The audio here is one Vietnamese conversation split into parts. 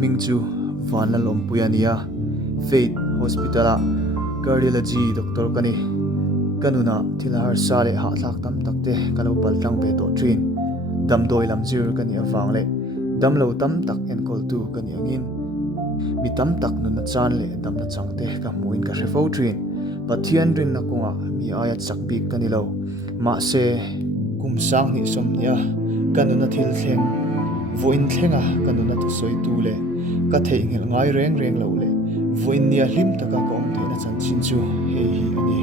mingchu vanal ompuyania Faith Hospital cardiology doctor kani kanuna thilhar sale ha thak tam takte kalo paltang be to trin damdoi lamzir kani awangle damlo tam tak enkol tu kani angin mi tam tak nun na chan le dam na changte ka muin ka refo trin pathian rin na konga mi aya chakbi kani lo ma se kumsang ni somnia kanuna thil thleng voin thlenga kanuna tu soi tu le ka thei ngel ngai reng reng lo le voin nia hlim taka ka om theina chan chin chu he hi ani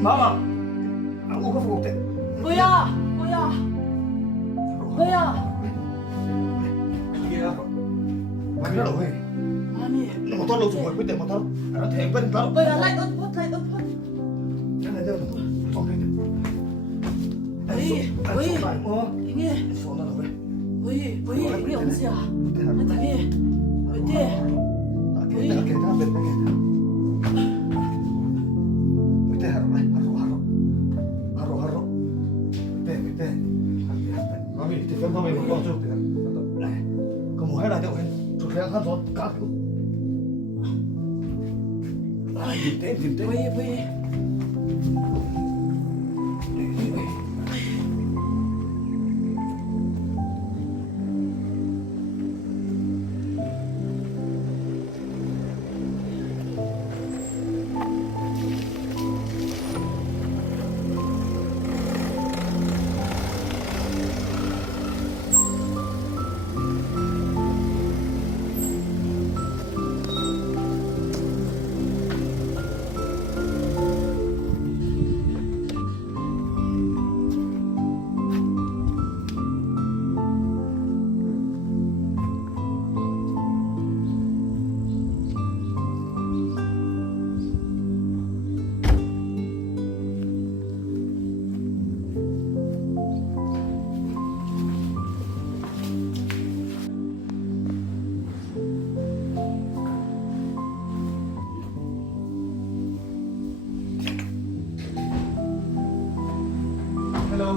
Mama. Aku kan phục thế. Buya. Mày nó rồi. Mami. Nó motor lâu rồi, quyết định motor. Nó thèm bên tao. Buya, light on pot. Cái này đâu? Không thấy. Ui. Mua. Nghe. Số nó rồi. Ui, 우리 엄지야. 어떻게? Ui.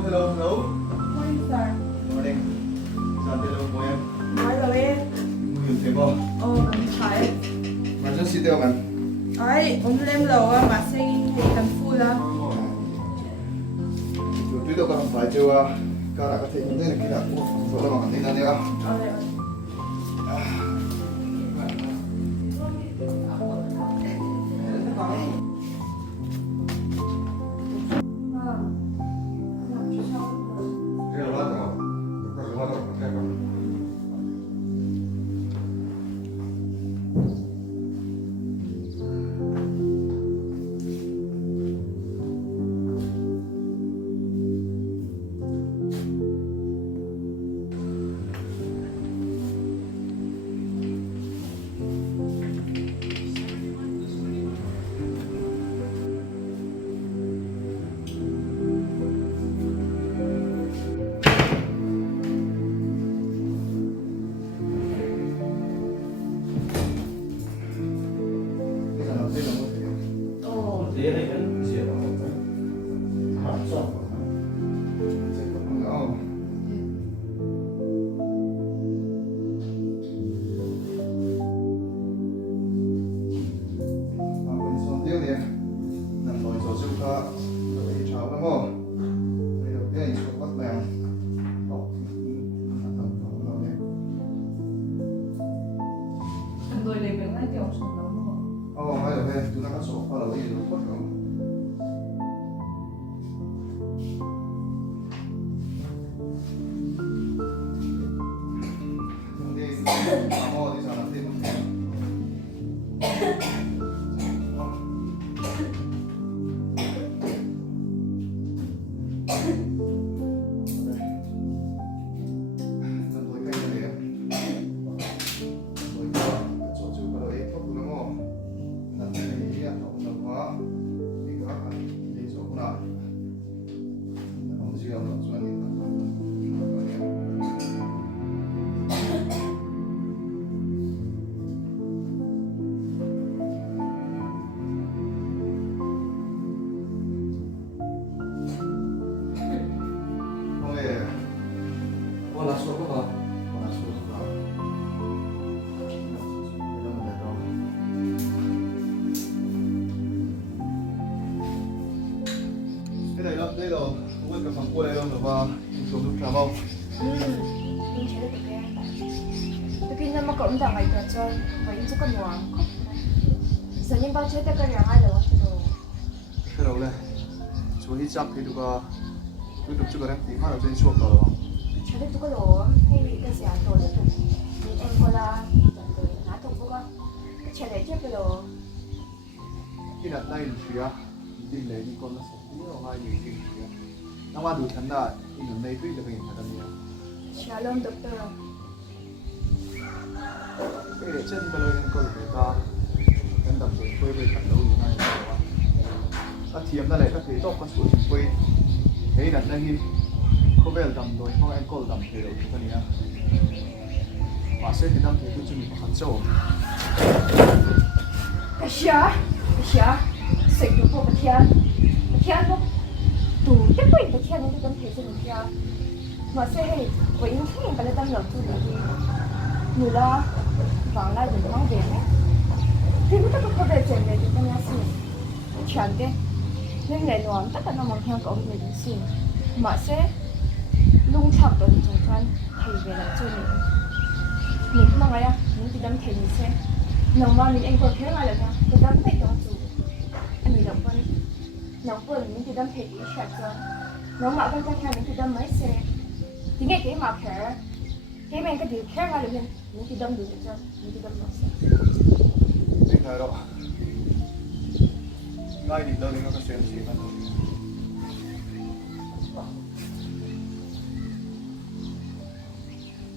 Hello. Morning, sir. Morning. Sao thế đâu của em? Nói rồi em. Nguy hiểm không? 너무 잘해. Mà gì đâu bạn? 아이, 오늘 엠러와 마생이 일단 풀라. Tuy đâu còn phải chưa cả là có thể những cái là cũng số là bằng tiếng Anh nữa. Amo đi sana thêm một cái. Lần cuối cái này em. Rồi cho chỗ chụp vào đấy thuốc đúng không? Lần này thì nó quá đi quá đi chỗ nào? Không gì đâu nó cho nên là Wala so ko ba? Wala sulit ba? Ito mo na ito. Cái này đây là quên cả phần cua đây đâu và dùng nước trà bao. mình thấy được cái tôi khi nào mà cậu đã ngày trở chơi và những cái nguồn giờ những bao chơi tới cái nhà hai rồi Cái đầu này chú hít chắc thì được tôi được chưa có đem tí phát ở trên chuột rồi. chơi được cái đồ hay cái gì đồ được mình em coi là rồi nát thuộc của con chơi để chơi cái đồ Khi đặt đây thì phía tin lấy đi con nó sẽ tí vào hai người kia. Nó qua đủ thắn đại thì nó này tuy là mình phải làm nhiều. chơi luôn được rồi Cái để chân cái lời con người ta em đập rồi quay về thẳng đâu như này rồi. Ta thiếm ra này các thứ tốt con sủi chúng quay thế đặt đây hi có vẻ là đầm rồi không em có đầm thì đâu chúng ta nhá mà sẽ thì đâm thì tôi chuẩn bị một sâu cái gì sự được của cái thiên không đủ cái quỷ cái thiên nó cũng thấy được cái mà sẽ hay quỷ nó không phải là tâm lượng thôi đấy người lo vắng lại đừng mong về nhé thì chúng ta có về chuyện về chúng ta nhớ xin chẳng cái nên ngày nón tất cả nó mang theo có người đến xin mà sẽ lung chọc ở trong thân thầy về lại cho mình không mang lại à những cái đám thầy mình sẽ nồng mà mình anh còn thế mà được không cái đám thầy đó chủ anh mình đọc con nó vừa những cái đám thầy đi sạch cho nó mà con theo những cái đám máy xe thì nghe cái mà khẽ cái mình cái điều khác là được những cái đám được cho những cái đám nó sẽ Thế này đâu ngay đi đâu đi nó có xem gì mà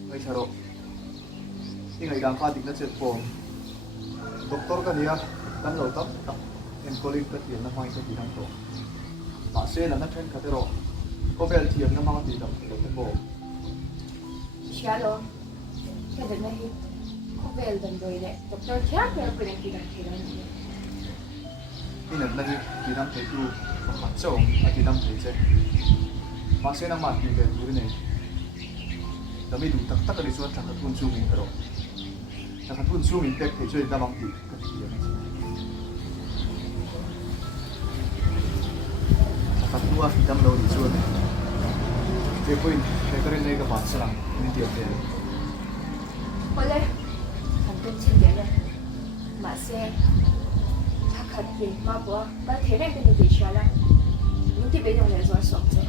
ngay sao đâu ini ngày đang qua tính nó chết phồng doktor kan dia dan lo tap em calling ke dia na mai ke dia to ma se la na pen ka tero ko bel tiam na ma ti dam lo te bo xia luôn cái đợt này có về dần rồi đấy doctor khác về cái này thì đang thì đang ini na ni ti dam te tu ma chong a ti dam te che ma se na ma ti ke tu ne dami du tak tak ri so tak kun chu min tero tak kun chu min tek te chơi da bang ti ka ti ya tak tua dam lo di chuan te point te kare nei ka ba salang ni ti te quay đây thành công trên đấy này mà xe chắc hẳn gì mà bữa ta thế này cái gì bị xóa lại những cái bây giờ này rồi sống rồi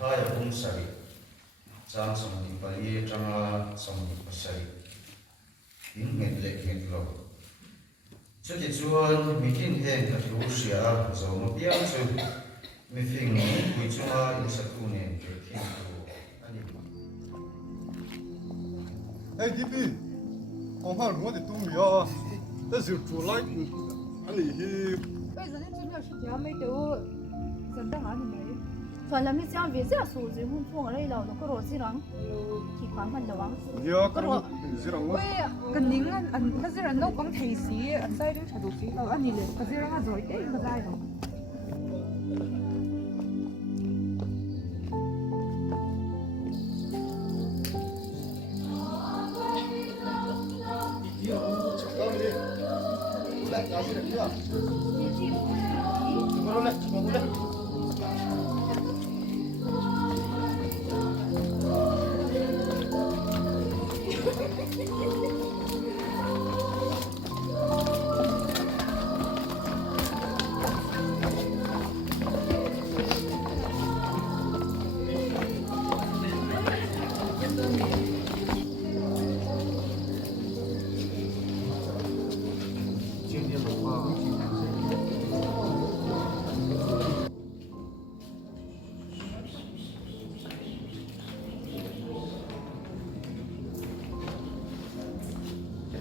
Hai ông sari, trang song ni pali trang song ni pasari, in nghe lệ nghe lo. Cho thì chuan meeting hẹn là thiếu sỉa, rồi một tiếng rồi mình phình quý chúng ta in sát tu nè để thiên tu anh em. Hey, Dipi, ông hàng của thì tu mía, đó là chủ lại anh ấy hi. bây giờ nên chúng ta sẽ giáo mấy điều dân đang ăn này phần là mình sẽ về sẽ số gì muốn phong ở đây là nó có rồi gì lắm thì khoáng phần đầu Ya, cái đó gì rằng 왜 근닝은 안 사실은 너 꽝 테이시 안 사이를 자도 시 아니래 사실은 한 저이 때 이거 나이도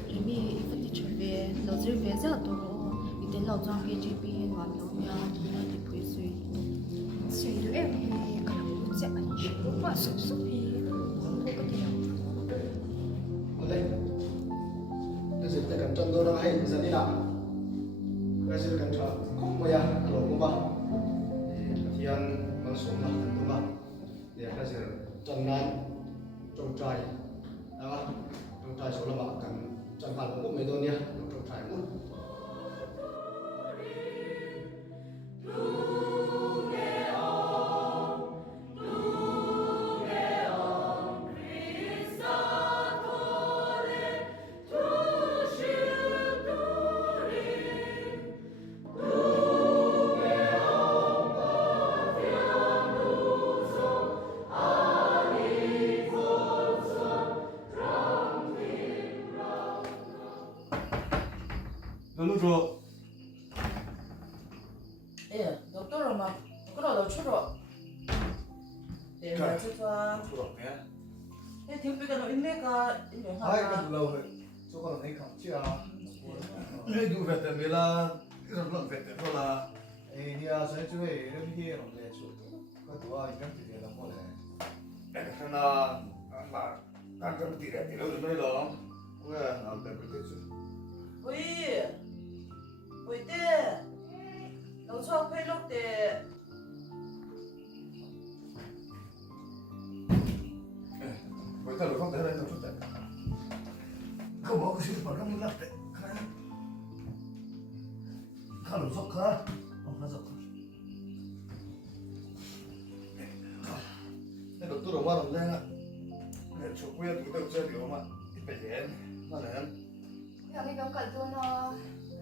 이미 이분이 준비해 너질 배제하도록 이때 너장 BGB 완료면 누나한테 보일 수 있는 수위를 해 그럼 보지 않고 봐 섭섭해 보거든요. Đây, cái gì tại cần chân tôi đang hay dần đi nào. Cái gì cần chờ không bao giờ rồi cũng bao. Thì anh còn sống là cần tôi bao. Thì cái gì chân nan trong trai, đúng không? Trong trai số là bạn cần chân phản cũng mấy đôi nha, trong trai cũng. Lalu rồi. 예, doktor 막 그러다 추러. 네, 맞아 좋아. Rồi, 네, 대표가 너 인내가 hai 인정하나. cái lâu rồi, chỗ còn thấy không chứ à? Hey, du vet det là cái långt vet det là. Ê, đi à, sẽ chú ấy nó đi nó lên chỗ. Có tụi ai đang tìm được không đấy? Cái là anh đang tìm được thì đâu được đâu. Ôi, nào để biết chứ. 오이. 오이 때. 너 수학 회력 때. Với tao không thể đây đâu chút đấy. Không có cái gì mà không làm đấy. Khá là dốc khá. Không khá dốc khá. Nên đầu tư đầu vào lên á. Để chủ quyền của tôi chơi điều mà ít phải dễ. Nó là em. 여기 몇 가지 너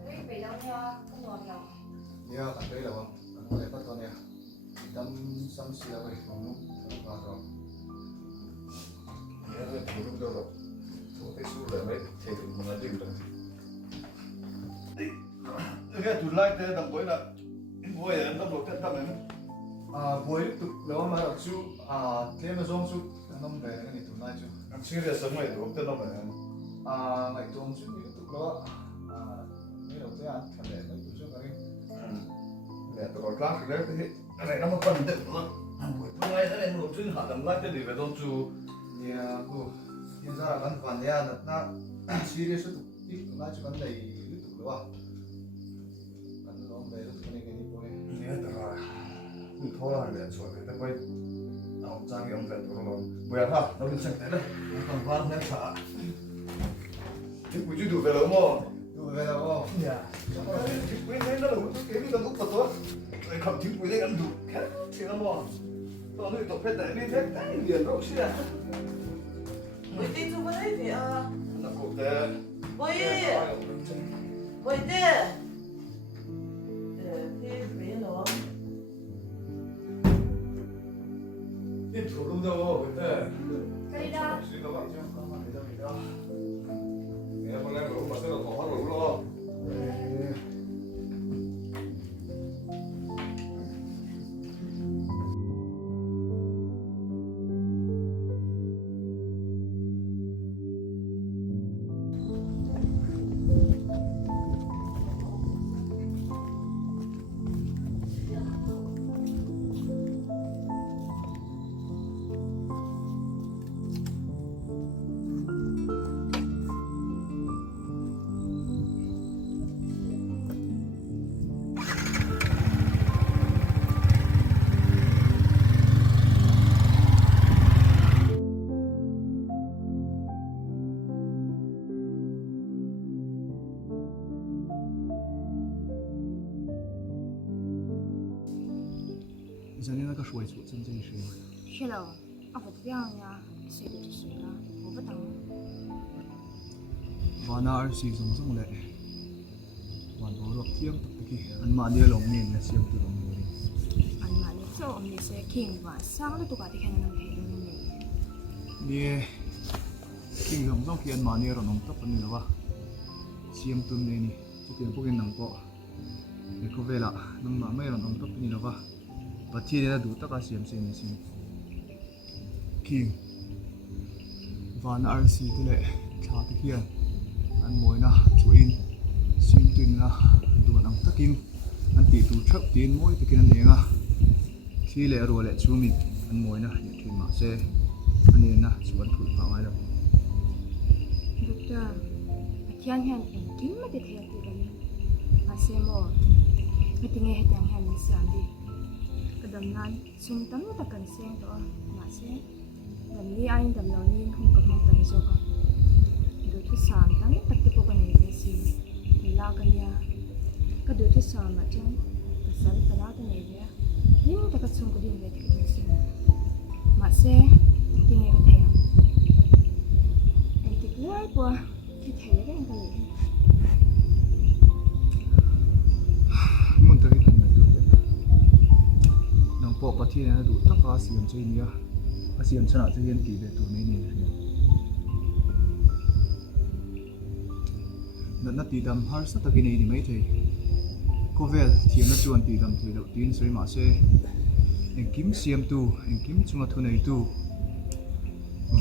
우리 매장이야 끊어요. Dạ, cảm thấy là không? Cảm thấy bắt con nè. Tâm xăm xì là vậy, không đúng. Không vào rồi. Dạ, rồi, không đúng đâu rồi. Thôi, cái số là mấy thầy cũng là điều rồi. Cái chủ lại thế đồng bối là bối là nó bộ tên tâm em. Bối tục lâu mà được chú thế mà giống chú nó về cái này chủ lại chú. Anh chỉ là sống này được tên nó về. Ngày tuần chú thì tục lâu cái đầu tiên thằng để mấy tụi chú cái để tụi con lát cái đấy cái này nó mới phân định lắm. Buổi tối nay thế này một chú họ làm lại cái gì về đâu chú. Dạ, cô hiện ra là vẫn còn nha, nó serious tụi ít lại chú vấn đề tụi lâu vẫn lo về tụi này cái gì bối. Dạ, rồi. Thôi là để rồi để quay ông trang ông về tụi nó bây giờ ha nó bên sang thế đây còn van nên sợ thì quý chú đủ về đâu mà đủ về đâu không dạ thì quý thấy nó là một cái gì đó cũng tốt rồi không thì quý thấy ăn đủ hết thì nó mà nó nói tập hết đấy đi hết cái liền đâu xí à 오이 때 두번 해야 돼. 아. là cổ tế 오이. 오이 때. 네, 때 왜요? 你吐露的我不得。cái đi ra是个晚上刚刚来到你的。你要不然我把这个头发撸了。咱那个说一说，真这一说。是了，啊，我这样呀，谁的谁的，我不懂。 Vana RC zong zong le wan bo rok thiang tak taki an ma dia lom nin na siam tu lom ni anh mà nếu cho ông đi xe king và sáng lúc tụi cái này nó thấy đúng không? ni king zong zong ki an ma ni ro nom tap ani lawa siam tu ne ni ti te pokin nang ko e ko vela nang ma mai ro nom tap ni lawa pathi ne du taka siam se ni sim king Vana RC tu le tha ta hian an moi na chuin sim tin na duan ang takin an ti tu thap tin moi takin an lenga thi le ro le chumin an moi na ni thin ma se ani na chuan thul pa mai lo Doctor, thiên hen em kim mà để thấy thì cái mà xem mò, cái tiếng nghe tiếng hen mình xem đi, cái đầm nan sung tấm nó ta cần xem đó mà xem, đầm đi anh đầm nào nhìn không có mong tận số cả. Đối với sản tấm tất cả các bạn này gì thì lao cái nhà cái đối với sản mà chẳng cái sản phải lao cái này vậy nhưng mà cái sung cái điện về thì cái gì mà xe tiếng nghe cái thèm em thích lấy qua thì thấy cái anh cái này mun ta ri kan na du te nang po pathi na du taka siam che ni a siam chana che hian ti ve tu nei ni na ti dam har sa takin nei ni mai thei kovel thiam na chuan ti dam thei lo tin soi ma se en kim siam tu en kim chunga thu nei tu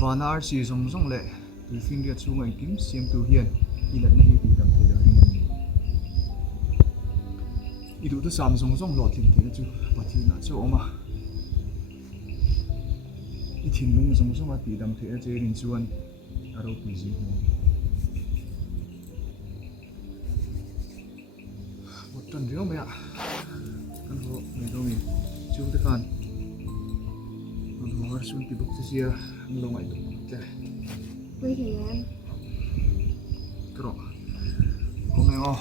vanar si zong zong le tu finger chunga en kim siam tu hian ilat na hi ti dam thei lo ring ani i du tu sam zong zong lo tling ti na chu pathi na chu oma i thin lung zong zong a ti dam thei a che rin chuan aro pi ji mo Trần riếu mẹ căn hộ mẹ đâu mình chú tới con còn hóa xuân thì bốc xia lâu ngày tụng chạy quay thì em cái đó có mẹ ngon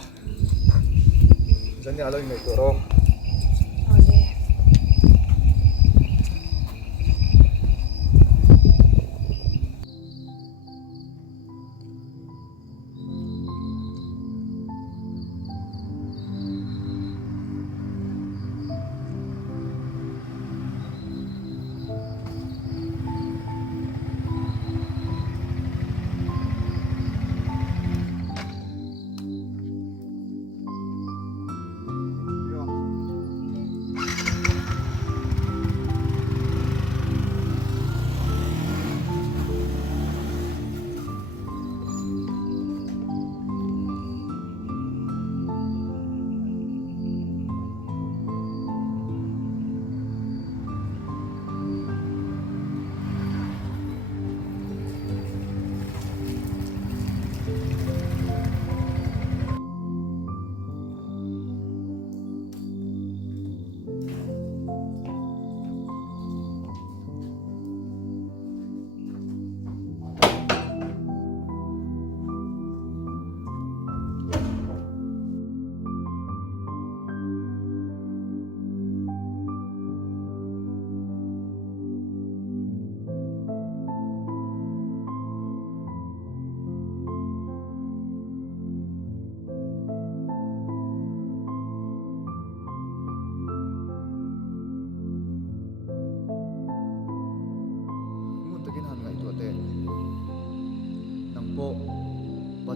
dẫn nhà lên người cửa đâu rồi đi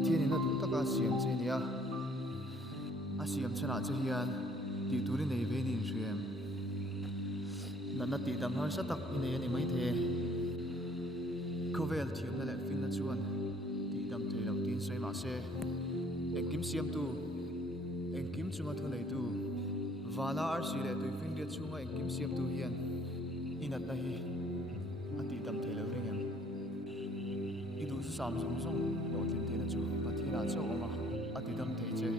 pathian in a du taka siam che nia a siam chana che hian ti turin nei ve din riam na ti dam har sa tak in ani mai the kovel thiam na le fin na chuan ti dam thei lo tin soi ma se engkim siam tu engkim chunga thu nei tu wala ar si le tu fin dia chunga engkim siam tu hian inat na hi ati dam thei lo ringam idu su sam song song lo tin te na chu pathina chaw ma ati dam thei che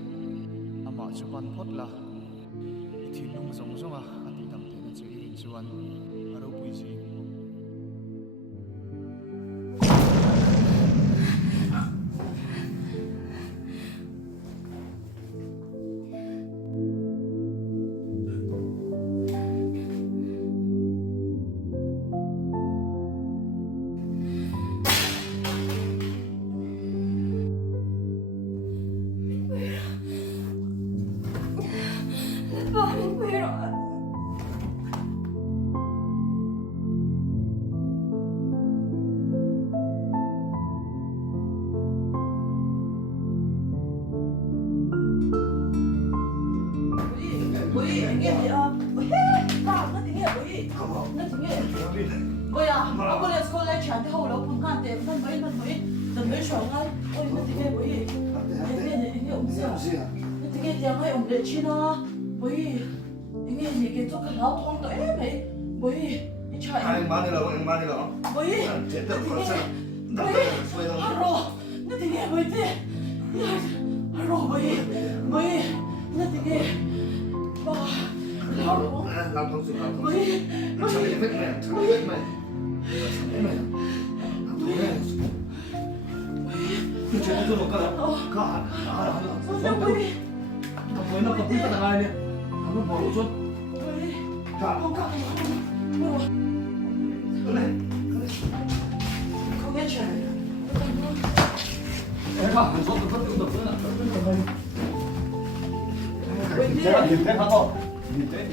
ama chu pan phot la i thi lung song song a ati dam thei na che in chuan aro pui ji Ba mình quê rồi. Ui, anh nghe gì à? Ui, ba, nó tiếng nghe ui. Nó tiếng nghe. Ui à, ông lên school lên chán thì hậu lâu cũng ngàn tiền, phân mấy, tầm mấy số ngay. Ui, nó tiếng nghe ui. Anh nghe ông sao? Nó tiếng nghe tiếng ngay ông để chi nó. Ui, anh nghe gì cái chỗ cái áo thong đấy mày. Ui, anh chạy. Anh bán đi đâu? Ui, Chết được con sao? ui, haro, nó tiếng nghe ui thế. Haro, ui, nó tiếng nghe. Ba, haro. Làm không sự làm không. Ui, Nó chẳng biết mày, chẳng biết mày. Chẳng biết mày. Làm thôi đấy. Nó chuyện nó được cả. Cả. ui. Nó mới nó có biết là ai nè. Nó bỏ lỗ chút. Cả. Không Cái này. biết trời. Em bảo mình giúp được rất được nữa là nhìn thấy hả không? Nhìn thấy.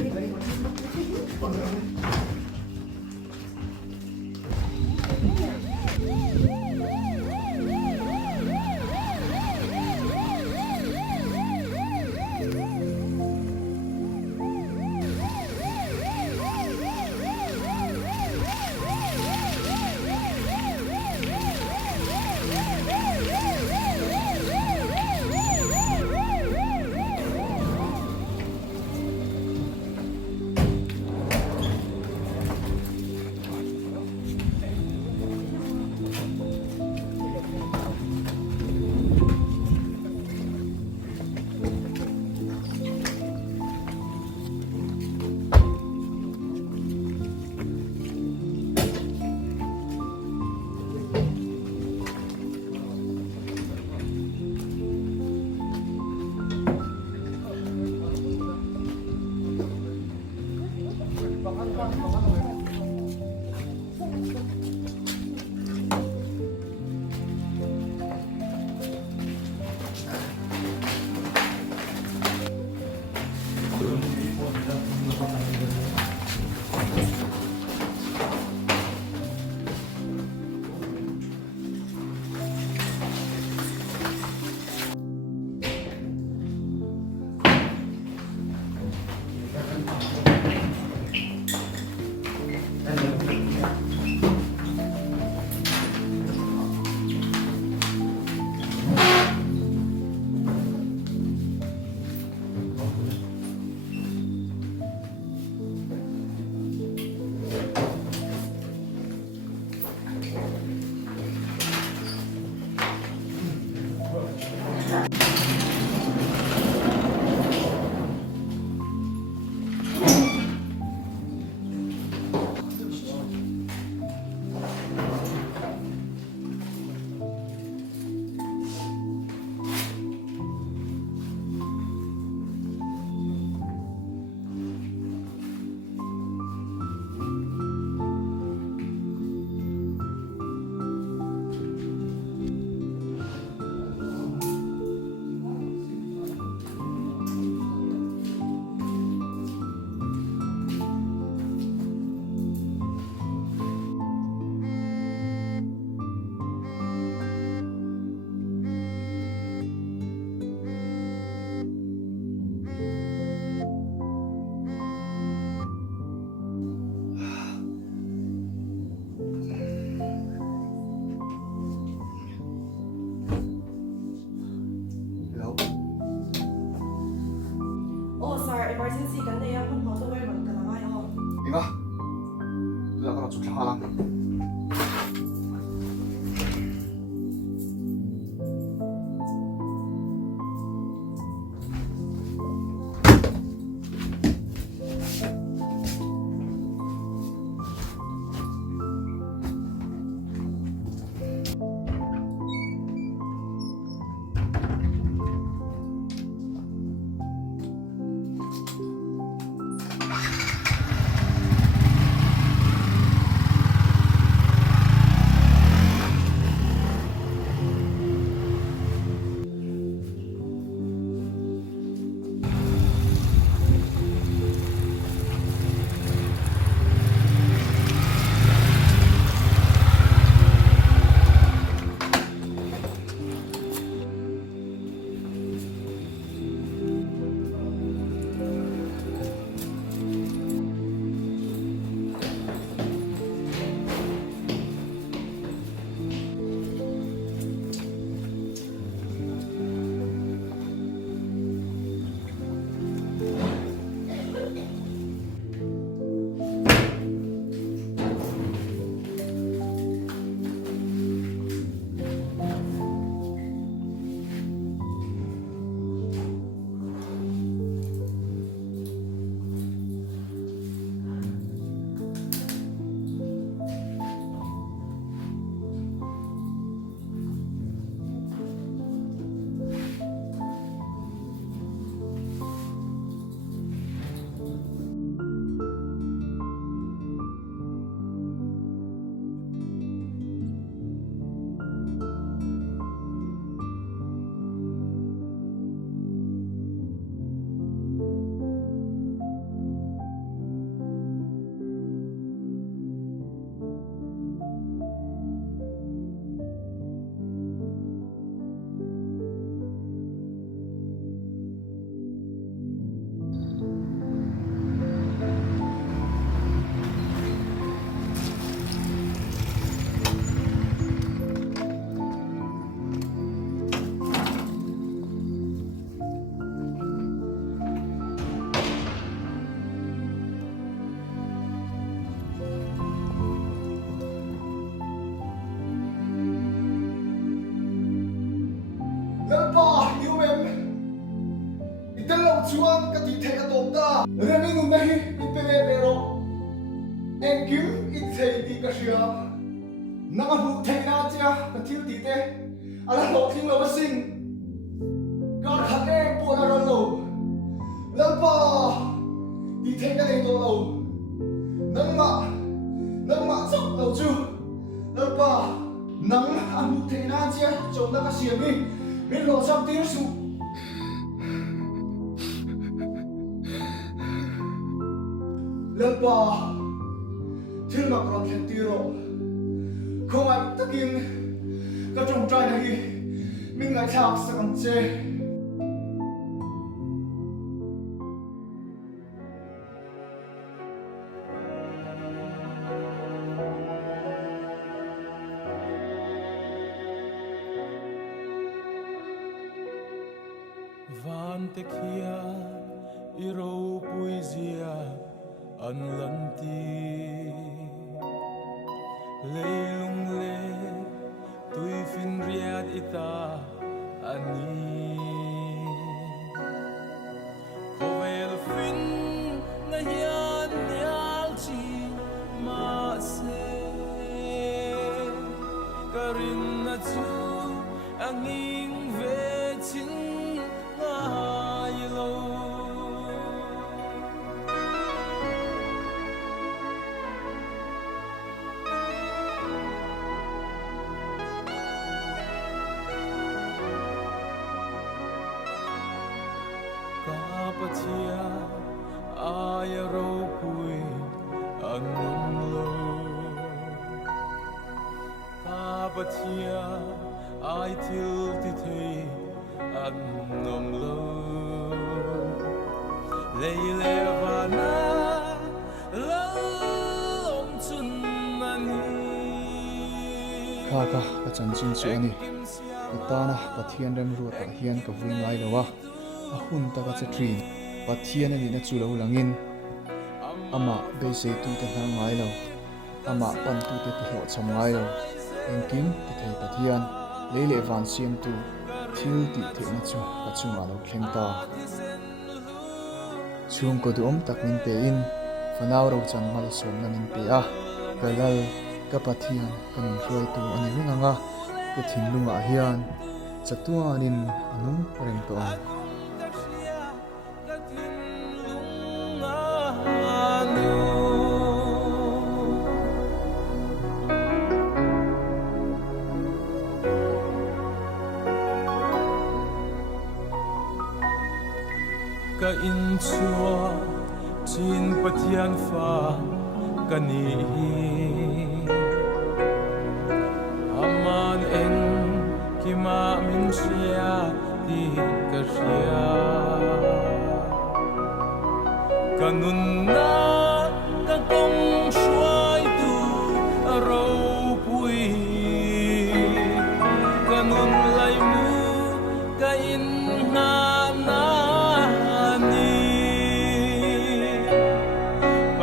giờ có chụp hàng lắm. chuan ka ti the ka top ta rani nu nahi ipele pero en kim it thei ti ka sia na ka hu thei na cha ka thil ti te ala lo thing lo sing ka khat e po na ron lo lampa ti thei ka nei to lo nang ma chok lo chu lampa nang anu thei na cha chom na ka sia mi lo sam ti su lampa thil mak ron khen ti ro không ai takin ka trong trai na hi mình ngai thak sa kan che van te kia iro poesia an lanti leilung le tui fin riat ita ani kovel fin na hian nial chi ma se karin na chu anging ve chin ngai lo Kapatia aya ro pui anum lo Kapatia ai til ti thei anum lo Leile vana lo om chun mani Kaka ka chan chin chu ani itana pathian rem ru ta hian ka vui ngai lawa a hun ta ka chatrin pathian ani na chu lo langin ama be se tu ta na ngai lo ama pan tu te pho cham ngai lo engkim ti thei pathian leile van siam tu thil ti theina chu ka chunga lo thleng ta chung ko du takin pe in fanau ro chan mal som na nin pe a kalal ka pathian kan roi tu ani ringa ka thinlunga hian chatuanin anung rem to ang ka in chua chin pathian fa ka ni aman eng ki ma min sia ti ka sia kanun na ka kong shuai tu ro pui kanun lai mu ka in na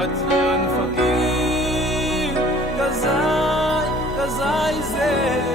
Pathian fakir kazai ze